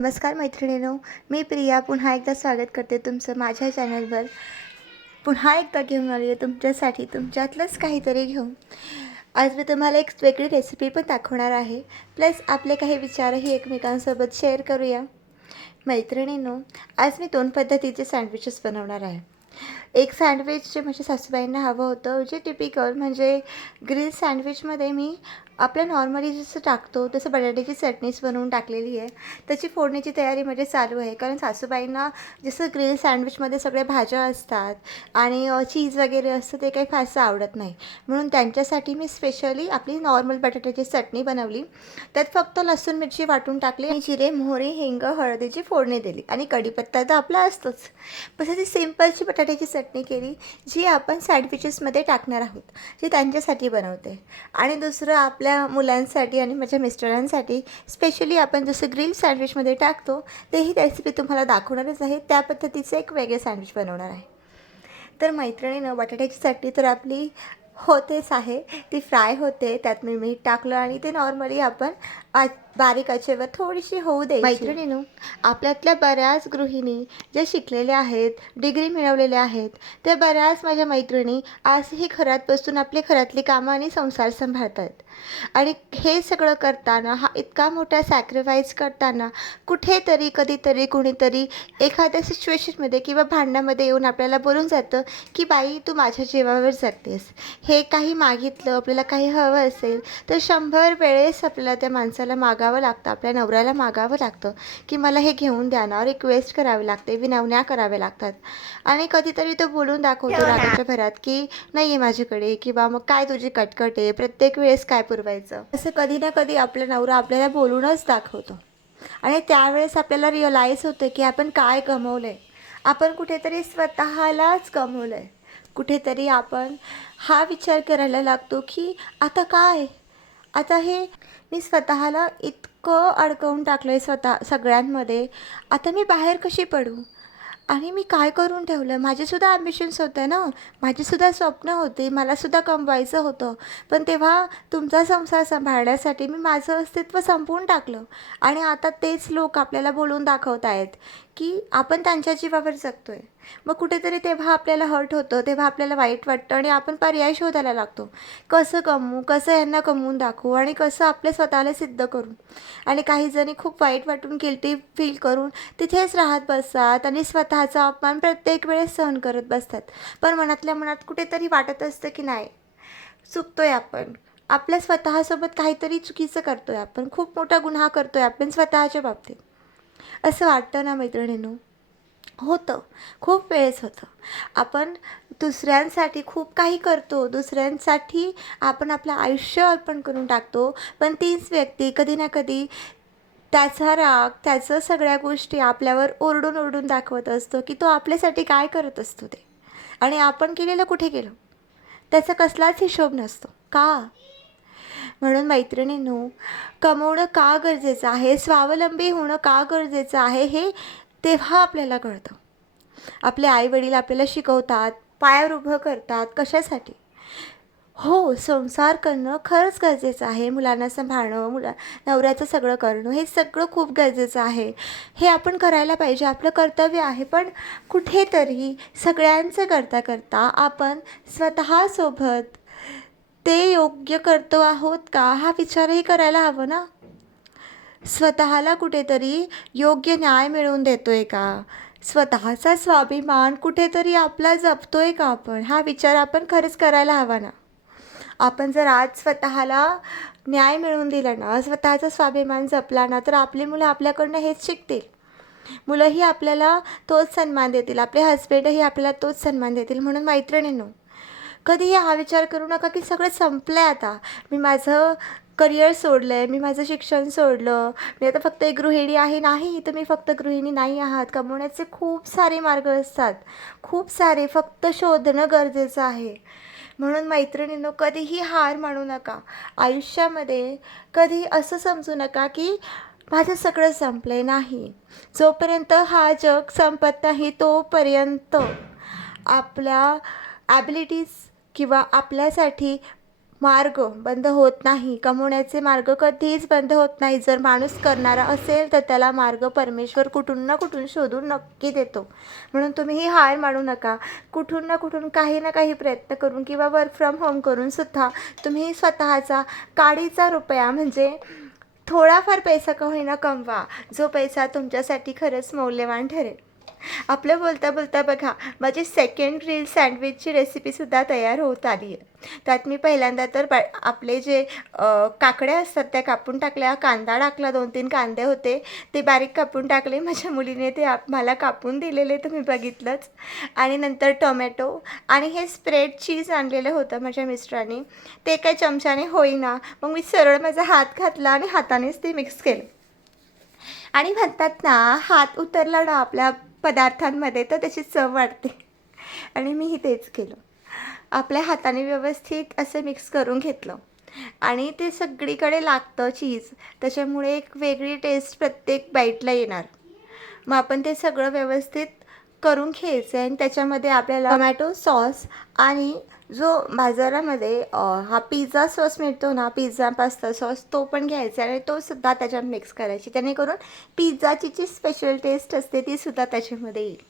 नमस्कार मैत्रिणींनो, मी प्रिया पुन्हा एकदा स्वागत करते तुमचं माझ्या चॅनलवर. पुन्हा एकदा घेऊन आली आहे तुमच्यासाठी तुमच्यातलंच काहीतरी घेऊन. आज मी तुम्हाला एक वेगळी रेसिपी पण दाखवणार आहे. प्लस आपले काही विचारही एकमेकांसोबत शेअर करूया. मैत्रिणींनो, आज मी 2 पद्धतीचे सँडविचेस बनवणार आहे. एक सँडविच जे माझ्या सासूबाईंना हवं होतं, जे टिपिकल म्हणजे ग्रिल सँडविचमध्ये मी आपल्या नॉर्मली जसं टाकतो तसं बटाट्याची चटणीच बनवून टाकलेली आहे. त्याची फोडणीची तयारी म्हणजे चालू आहे. कारण सासूबाईंना जसं ग्रिल सँडविचमध्ये सगळ्या भाज्या असतात आणि चीज वगैरे असतं, ते काही फारसं आवडत नाही. म्हणून त्यांच्यासाठी मी स्पेशली आपली नॉर्मल बटाट्याची चटणी बनवली. त्यात फक्त लसूण मिरची वाटून टाकली आणि जिरे, मोहरी, हिंग, हळदीची फोडणी दिली आणि कढीपत्ता तर आपला असतोच. बस ती सिंपलची बटाट्याची चटणी केली, जी आपण सँडविचेसमध्ये टाकणार आहोत, जी त्यांच्यासाठी बनवते. आणि दुसरं आपल्या मुलांसाठी आणि माझ्या मिस्टरांसाठी स्पेशली आपण जसं ग्रिल सँडविचमध्ये टाकतो, तेही रेसिपी तुम्हाला दाखवणारच आहे. त्या पद्धतीचं एक वेगळे सँडविच बनवणार आहे. तर मैत्रिणीनं, बटाट्याची चटणी तर आपली होतेच आहे, ती फ्राय होते. त्यात मी मीठ टाकलं आणि ते नॉर्मली आपण बारीक आचेवर थोडीशी होऊ द्यायची. मैत्रिणीनं, आपल्यातल्या बऱ्याच गृहिणी ज्या शिकलेल्या आहेत, डिग्री मिळवलेल्या आहेत, त्या बऱ्याच माझ्या मैत्रिणी आजही घरात बसून आपली घरातली कामं आणि संसार सांभाळतात. आणि हे सगळं करताना, हा इतका मोठा सॅक्रिफाईस करताना कुठेतरी कधीतरी कुणीतरी एखाद्या सिच्युएशनमध्ये किंवा भांडणामध्ये येऊन आपल्याला बोलून जातं की बाई, तू माझ्या जीवावर जगतेस. हे काही मागितलं, आपल्याला काही हवं असेल तर 100 वेळेस आपल्याला त्या माणसाला मागावं लागतं, आपल्या नवऱ्याला मागावं लागतं की मला हे घेऊन द्या ना. रिक्वेस्ट करावी लागते, विनवण्या कराव्या लागतात. आणि कधीतरी तो बोलून दाखवतो रागाच्या भरात की नाही आहे माझ्याकडे, किंवा मग काय तुझी कटकट आहे, प्रत्येक वेळेस काय पुरवायचं. असं कधी ना कधी आपला नवरा आपल्याला बोलूनच दाखवतो. आणि त्यावेळेस आपल्याला रिअलाईज होतं की आपण काय गमावलं आहे. आपण कुठेतरी स्वतःलाच गमावलं आहे. कुठेतरी आपण हा विचार करायला लागतो की आता काय, आता हे मी स्वतःला इतकं अडकवून टाकलं आहे सगळ्यांमध्ये, आता मी बाहेर कशी पडू. आणि मी काय करून ठेवलं. माझेसुद्धा ॲम्बिशन्स होते ना, माझीसुद्धा स्वप्न होती, मलासुद्धा कमवायचं होतं. पण तेव्हा तुमचा संसार सांभाळण्यासाठी मी माझं अस्तित्व संपवून टाकलं. आणि आता तेच लोक आपल्याला बोलून दाखवत आहेत की आपण त्यांच्या जीवावर जगतो आहे. मग कुठेतरी तेव्हा आपल्याला हर्ट होतं, तेव्हा आपल्याला वाईट वाटतं आणि आपण पर्याय शोधायला लागतो. कसं कमवू, कसं यांना कमवून दाखवू आणि कसं आपल्या स्वतःला सिद्ध करू. आणि काही जणी खूप वाईट वाटून गिल्टी फील करून तिथेच राहत बसतात आणि स्वतःचा अपमान प्रत्येक वेळेस सहन करत बसतात. पण मनातल्या मनात कुठेतरी वाटत असतं की नाही, चुकतोय आपण, आपल्या स्वतःसोबत काहीतरी चुकीचं करतोय आपण, खूप मोठा गुन्हा करतोय आपण स्वतःच्या बाबतीत. असं वाटतं ना मैत्रिणींनो. होतं, खूप वेळेस होतं. आपण दुसऱ्यांसाठी खूप काही करतो, दुसऱ्यांसाठी आपण आपलं आयुष्य अर्पण करून टाकतो. पण तीच व्यक्ती कधी ना कधी त्याचा राग, त्याचं सगळ्या गोष्टी आपल्यावर ओरडून ओरडून दाखवत असतो की तो आपल्यासाठी काय करत असतो ते. आणि आपण केलेलं कुठे गेलं, त्याचा कसलाच हिशोब नसतो का. म्हणून मैत्रिणींनो, कमवणं का गरजेचं आहे, स्वावलंबी होणं का गरजेचं आहे, हे तेव्हा आपल्याला कळतं. आपले आईवडील आपल्याला शिकवतात, पायावर उभं करतात. कशासाठी? हो, संसार करणं खरंच गरजेचं आहे. मुलांना सांभाळणं, नवऱ्याचं सगळं करणं, हे सगळं खूप गरजेचं आहे. हे आपण करायला पाहिजे, आपलं कर्तव्य आहे. पण कुठेतरी सगळ्यांचं करता करता आपण स्वतःसोबत ते योग्य करतो आहोत का, हा विचारही करायला हवं ना. स्वतःला कुठेतरी योग्य न्याय मिळवून देतोय का, स्वतःचा स्वाभिमान कुठेतरी आपला जपतोय का आपण, हा विचार आपण खरंच करायला हवा ना. आपण जर आज स्वतःला न्याय मिळवून दिला ना, स्वतःचा स्वाभिमान जपला ना, तर आपली मुलं आपल्याकडनं हेच शिकतील. मुलंही आपल्याला तोच सन्मान देतील, आपले हसबंडही आपल्याला तोच सन्मान देतील. म्हणून मैत्रिणींनो, कधीही हा विचार करू नका की सगळं संपलं आहे आता, मी माझं करिअर सोडलं आहे, मी माझं शिक्षण सोडलं, मी आता फक्त एक गृहिणी आहे. नाही, तुम्ही फक्त गृहिणी नाही आहात. कमवण्याचे खूप सारे मार्ग असतात, खूप सारे, फक्त शोधणं गरजेचं आहे. म्हणून मैत्रिणींनो, कधीही हार मानू नका. आयुष्यामध्ये कधी असं समजू नका की माझं सगळं संपलं आहे. नाही, जोपर्यंत हा जग संपत नाही तोपर्यंत आपल्या ॲबिलिटीज किंवा आपल्यासाठी मार्ग बंद होत नाही. कमवण्याचे मार्ग कधीच बंद होत नाही. जर माणूस करणारा असेल तर त्याला मार्ग परमेश्वर कुठून ना कुठून शोधून नक्की देतो. म्हणून तुम्हीही हार मानू नका. कुठून ना कुठून काही ना काही प्रयत्न करून किंवा वर्क फ्रॉम होम करून सुद्धा तुम्ही स्वतःचा काडीचा रुपया म्हणजे थोडाफार पैसा का होईना कमवा, जो पैसा तुमच्यासाठी खरंच मौल्यवान ठरेल. आपलं बोलता बोलता बघा, माझी सेकंड ग्रिल सँडविचची रेसिपीसुद्धा तयार होत आली आहे. त्यात मी पहिल्यांदा तर आपले जे काकड्या असतात त्या कापून टाकल्या, कांदा टाकला, 2-3 कांदे होते ते बारीक कापून टाकले. माझ्या मुलीने ते मला कापून दिलेले तुम्ही बघितलंच. आणि नंतर टोमॅटो आणि हे स्प्रेड चीज आणलेलं होतं माझ्या मिस्टरांनी. ते काही चमच्याने होईना, मग मी सरळ माझा हात घातला आणि हातानेच ते मिक्स केलं. आणि म्हणतात ना, हात उतरला ना आपल्या पदार्थांमध्ये तर त्याची चव वाढते. आणि मीही तेच केलं. आपल्या हाताने व्यवस्थित असं मिक्स करून घेतलं आणि ते सगळीकडे लागतं चीज, त्याच्यामुळे एक वेगळी टेस्ट प्रत्येक बाईटला येणार. मग आपण ते सगळं व्यवस्थित करून घ्यायचं आहे आणि त्याच्यामध्ये आपल्याला टोमॅटो सॉस आणि जो बाजारामध्ये हा पिझ्झा सॉस मिळतो ना, पिझ्झा पास्ता सॉस, तो पण घ्यायचा आणि तो सुद्धा त्याच्यात मिक्स करायची, जेणेकरून पिझ्झाची जी स्पेशल टेस्ट असते ती सुद्धा त्याच्यामध्ये येईल.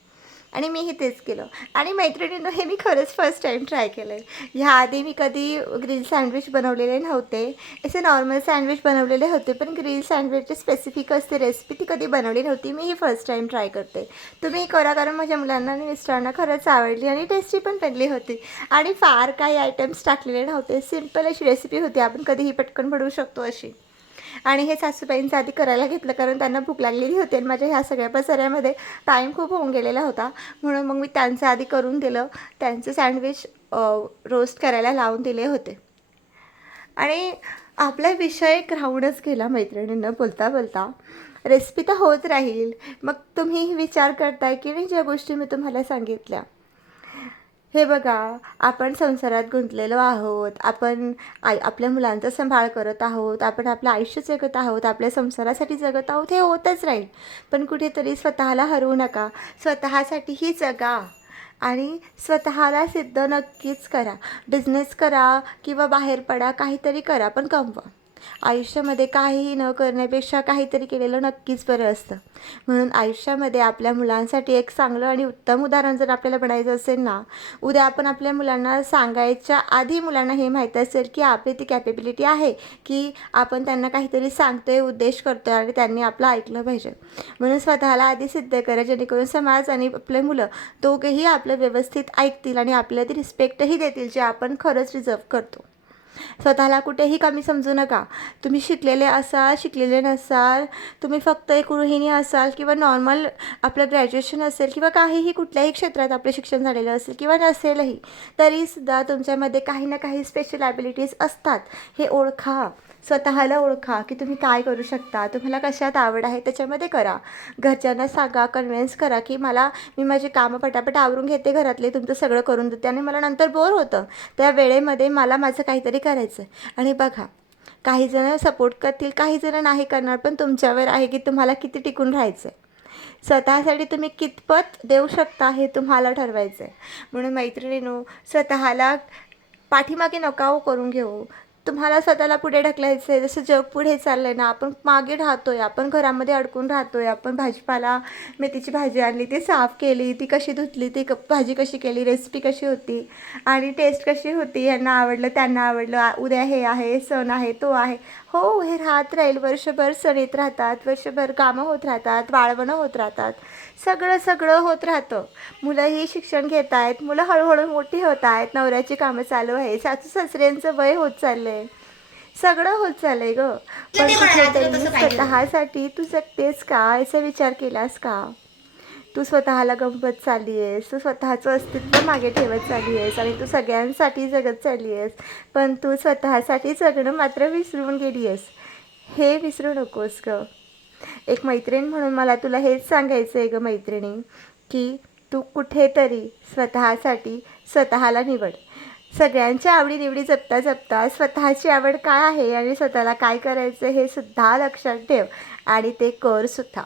आणि मीही तेच केलं. आणि मैत्रिणींनो, हे मी खरंच फर्स्ट टाईम ट्राय केलं आहे. ह्याआधी मी कधी ग्रिल सँडविच बनवलेले नव्हते. असे नॉर्मल सँडविच बनवलेले होते, पण ग्रिल सँडविचची स्पेसिफिक असते रेसिपी, ती कधी बनवली नव्हती. मी ही फर्स्ट टाईम ट्राय करते. तुम्ही करा, कारण माझ्या मुलांना आणि मिस्टरांना खरंच आवडली आणि टेस्टी पण बनली होती. आणि फार काही आयटम्स टाकलेले नव्हते. सिम्पल अशी रेसिपी होती, आपण कधीही पटकन बनवू शकतो अशी. आणि हे सासूबाईंचं आधी करायला घेतलं, कारण त्यांना भूक लागलेली होती आणि माझ्या ह्या सगळ्या पसाऱ्यामध्ये टाईम खूप होऊन गेलेला होता. म्हणून मग मी त्यांचं आधी करून दिलं. त्यांचं सँडविच रोस्ट करायला लावून दिले होते. आणि आपला विषय राहूनच गेला मैत्रिणींना बोलता बोलता. रेसिपी तर होत राहील. मग तुम्ही विचार करताय की नाही ज्या गोष्टी मी तुम्हाला सांगितल्या. हे बघा, आपण संसारात गुंतलेलो आहोत, आपण आपल्या मुलांचा सांभाळ करत आहोत, आपण आपलं आयुष्य जगत आहोत, आपल्या संसारासाठी जगत आहोत, हे होतच राहील. पण कुठेतरी स्वतःला हरवू नका. स्वतःसाठीही जगा आणि स्वतःला सिद्ध नक्कीच करा. बिझनेस करा किंवा बाहेर पडा, काहीतरी करा, पण कमवा. आयुष्यामध्ये काहीही न करण्यापेक्षा काहीतरी केलेलं नक्कीच बरं असतं. म्हणून आयुष्यामध्ये आपल्या मुलांसाठी एक चांगलं आणि उत्तम उदाहरण जर आपल्याला बनायचं असेल ना, उद्या आपण आपल्या मुलांना सांगायच्या आधी मुलांना हे माहीत असेल की आपली ती कॅपेबिलिटी आहे, की आपण त्यांना काहीतरी सांगतो आहे, उद्देश करतो आहे आणि त्यांनी आपलं ऐकलं पाहिजे. म्हणून स्वतःला आधी सिद्ध करा, जेणेकरून समाज आणि आपले मुलं दोघेही आपलं व्यवस्थित ऐकतील आणि आपल्याला ती रिस्पेक्टही देतील, जे आपण खरंच डिझर्व करतो. स्वतःला कुठेही कमी समजू नका. तुम्ही शिकलेले असाल, शिकलेले नसाल, तुम्ही फक्त एक गृहिणी असाल किंवा नॉर्मल आपलं ग्रॅज्युएशन असेल किंवा काहीही कुठल्याही क्षेत्रात आपलं शिक्षण झालेलं असेल किंवा नसेलही, तरीसुद्धा तुमच्यामध्ये काही ना काही स्पेशल ॲबिलिटीज असतात. हे ओळखा. स्वतःला ओळखा की तुम्ही काय करू शकता, तुम्हाला कशात आवड आहे त्याच्यामध्ये करा. घरच्यांना सांगा, कन्व्हिन्स करा की मी माझी कामं पटापट आवरून घेते घरातले, तुमचं सगळं करून देते आणि मला नंतर बोर होतं, त्या वेळेमध्ये मला माझं काहीतरी करायचं आहे. आणि बघा, काही जण सपोर्ट करतील, काही जण नाही करणार, पण तुमच्यावर आहे की तुम्हाला किती टिकून राहायचं आहे. स्वतःसाठी तुम्ही कितपत देऊ शकता हे तुम्हाला ठरवायचं आहे. म्हणून मैत्रिणींनो, स्वतःला पाठीमागे नका हो करून घेऊ. तुम्हाला स्वतःला पुढे ढकलायचं आहे. जसं जग पुढे चाललं आहे ना, आपण मागे राहतो आहे, आपण घरामध्ये अडकून राहतो आहे. आपण भाजीपाला, मेथीची भाजी आणली, ती साफ केली, ती कशी धुतली, ती भाजी कशी केली, रेसिपी कशी होती आणि टेस्ट कशी होती, यांना आवडलं, त्यांना आवडलं, उद्या हे आहे, सण आहे, तो आहे. हो, हे राहत राहील. वर्षभर सण येत राहतात, वर्षभर कामं होत राहतात, वाळवणं होत राहतात, सगळं होत राहतं. मुलंही शिक्षण घेत आहेत, मुलं हळूहळू मोठी होत आहेत, नवऱ्याची कामं चालू आहे, सासू सासऱ्यांचं वय होत चाललं आहे, सगळं होत चाललं आहे गं. पण कुठेतरी स्वतःसाठी तू जगतेस का, याचा विचार केलास का? तू स्वतःला गंमत चालली आहेस, तू स्वतःचं अस्तित्व मागे ठेवत चालली आहेस आणि तू सगळ्यांसाठी जगत चालली आहेस, पण तू स्वतःसाठी जगणं मात्र विसरून गेली आहेस. हे विसरू नकोस गं. एक मैत्रीण म्हणून मला तुला हेच सांगायचं आहे गं मैत्रिणी, की तू कुठेतरी स्वतःसाठी स्वतःला निवड. सगळ्यांच्या आवडीनिवडी जपता जपता स्वतःची आवड काय आहे आणि स्वतःला काय करायचं हे सुद्धा लक्षात ठेव आणि ते कर सुद्धा.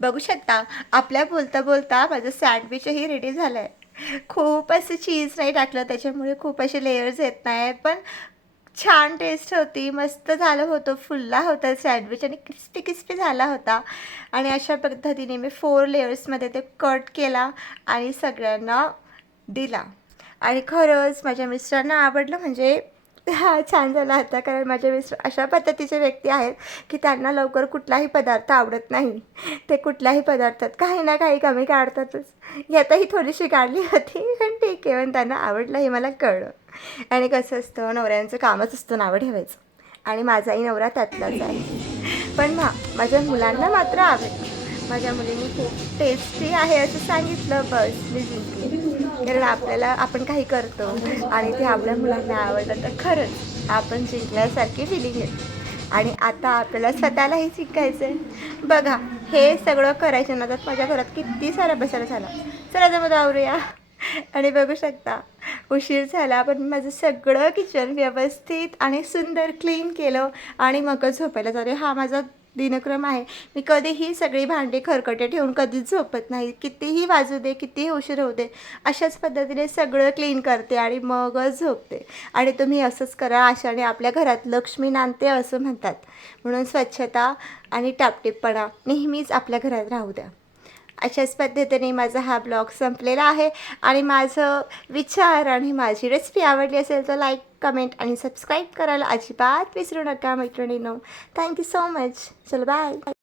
बघू शकता, आपल्या बोलता बोलता माझं सँडविचही रेडी झालं आहे. खूप असं चीज नाही टाकलं त्याच्यामुळे खूप असे लेयर्स येत नाही पण छान टेस्ट होती. मस्त झालं होतं. फुलला होता सँडविच आणि क्रिस्पी क्रिस्पी झाला होता आणि अशा पद्धतीने मी 4 लेयर्समध्ये ते कट केला आणि सगळ्यांना दिला आणि खरंच माझ्या मिस्टरांना आवडलं म्हणजे हां, छान झाला होता. कारण माझे मिस्टर अशा पद्धतीचे व्यक्ती आहेत, की त्यांना लवकर कुठलाही पदार्थ आवडत नाही. ते कुठल्याही पदार्थात काही ना काही कमी काढतातच. यातही थोडीशी काढली होती, पण ठीक आहे. पण त्यांना आवडलं हे मला कळलं. आणि कसं असतं नवऱ्यांचं कामच असतं नावं ठेवायचं आणि माझाही नवरा त्यातलाच आहे. पण माझ्या मुलांना मात्र आवडलं. माझ्या मुलीने खूप टेस्टी आहे असं सांगितलं, बस मी जिंकले. कारण आपण काही करतो आणि ते आपल्या मुलांना आवडलं तर खरंच आपण जिंकल्यासारखी फिलिंग येते. आणि आता आपल्याला स्वतःलाही शिकायचं आहे. बघा हे सगळं करायच्या नादात माझ्या घरात किती सारा पसारा झाला. चला तर मग आवरूया. आणि बघू शकता उशीर झाला पण माझं सगळं किचन व्यवस्थित आणि सुंदर क्लीन केलं आणि मगच झोपायला जाते. हा माझा दिनक्रम आहे. मी कधीही सगळी भांडी खरकटे ठेवून कधीच झोपत नाही. कितीही वाजू दे, कितीही उशीर होऊ दे, अशाच पद्धतीने सगळं क्लीन करते आणि मगच झोपते. आणि तुम्ही असंच करा. अशाने आपल्या घरात लक्ष्मी नांदते असं म्हणतात. म्हणून स्वच्छता आणि टापटीपपणा नेहमीच आपल्या घरात राहू द्या. अशाच पद्धतीने माझा हा ब्लॉग संपलेला आहे आणि माझं विचार आणि माझी रेसिपी आवडली असेल तर लाईक, कमेंट आणि सबस्क्राईब करायला अजिबात विसरू नका मैत्रिणींनो. Thank you so much. चलो बाय.